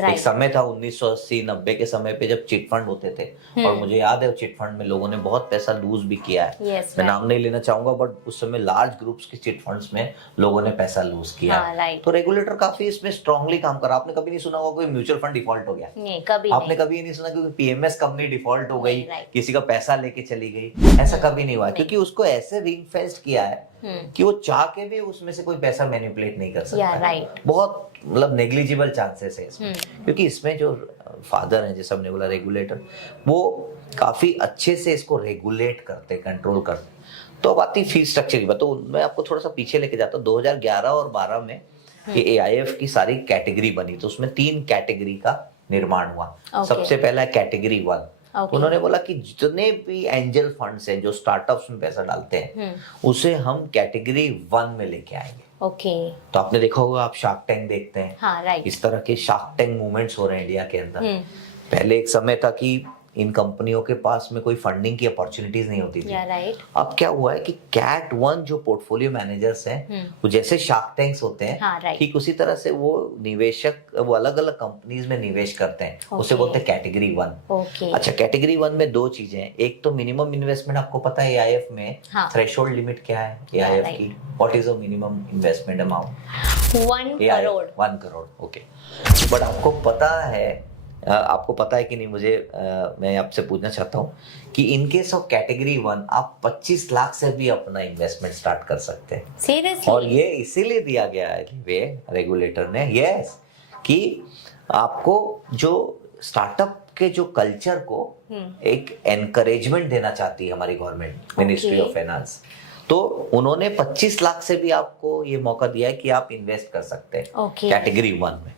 एक समय था 1980-90 के समय पे जब चिट फंड होते थे और मुझे याद है चिट फंड में लोगों ने बहुत पैसा लूज भी किया है। मैं नाम नहीं लेना चाहूंगा बट उस समय लार्ज ग्रुप्स के चिट फंड्स में लोगों ने पैसा लूज किया है। तो रेगुलेटर काफी इसमें स्ट्रांगली काम कर रहा। आपने कभी नहीं सुना होगा कोई म्यूचुअल फंड डिफॉल्ट हो गया? नहीं, कभी आपने कभी नहीं सुना क्योंकि पीएमएस कंपनी डिफॉल्ट हो गई, किसी का पैसा लेके चली गई, ऐसा कभी नहीं हुआ क्योंकि उसको ऐसे रिंग फेंस्ड किया है कि वो चाह के भी उसमें से कोई पैसा मैनिपुलेट नहीं कर सकता। बहुत मतलब नेग्लिजिबल चांसेस है इसमें, क्योंकि इसमें जो फादर हैं जैसे हमने बोला रेगुलेटर, वो काफी अच्छे से इसको रेगुलेट करते, कंट्रोल करते। तो अब आती फीस स्ट्रक्चर की बात, तो मैं आपको थोड़ा सा पीछे लेके जाता हूँ। 2011 और 12 में ये एआईएफ की सारी कैटेगरी बनी, तो उसमें 3 कैटेगरी का निर्माण हुआ। सबसे पहला कैटेगरी 1। उन्होंने बोला कि जितने भी एंजल फंड्स हैं जो स्टार्टअप्स में पैसा डालते हैं उसे हम कैटेगरी 1 में लेके आएंगे। तो आपने देखा होगा, आप शार्क टैंक देखते हैं, इस तरह के शार्क टैंक मूवमेंट्स हो रहे हैं इंडिया के अंदर। पहले एक समय था कि इन कंपनियों के पास में कोई फंडिंग की अपॉर्चुनिटीज नहीं होती थी। अब क्या हुआ है कि कैट 1 जो पोर्टफोलियो मैनेजर्स हैं वो जैसे शार्क टैंक्स होते हैं, ठीक उसी तरह से वो निवेशक वो अलग अलग कंपनीज में निवेश करते हैं। उसे बोलते हैं कैटेगरी 1। अच्छा, कैटेगरी 1 में 2 चीजें हैं। एक तो मिनिमम इन्वेस्टमेंट, आपको पता है एआईएफ में थ्रेशोल्ड लिमिट क्या है एआईएफ की? What is the minimum investment amount? 1 crore. Okay, but आपको पता है कि नहीं, मैं आपसे पूछना चाहता हूँ कि इन केस ऑफ कैटेगरी 1 आप 25 लाख से भी अपना इन्वेस्टमेंट स्टार्ट कर सकते हैं। सीरियसली? और ये इसीलिए दिया गया है वे रेगुलेटर ने, यस, कि आपको जो स्टार्टअप के जो कल्चर को एक एनकरेजमेंट देना चाहती है हमारी गवर्नमेंट, मिनिस्ट्री ऑफ फाइनेंस। तो उन्होंने 25 लाख से भी आपको ये मौका दिया है कि आप इन्वेस्ट कर सकते हैं कैटेगरी 1 में।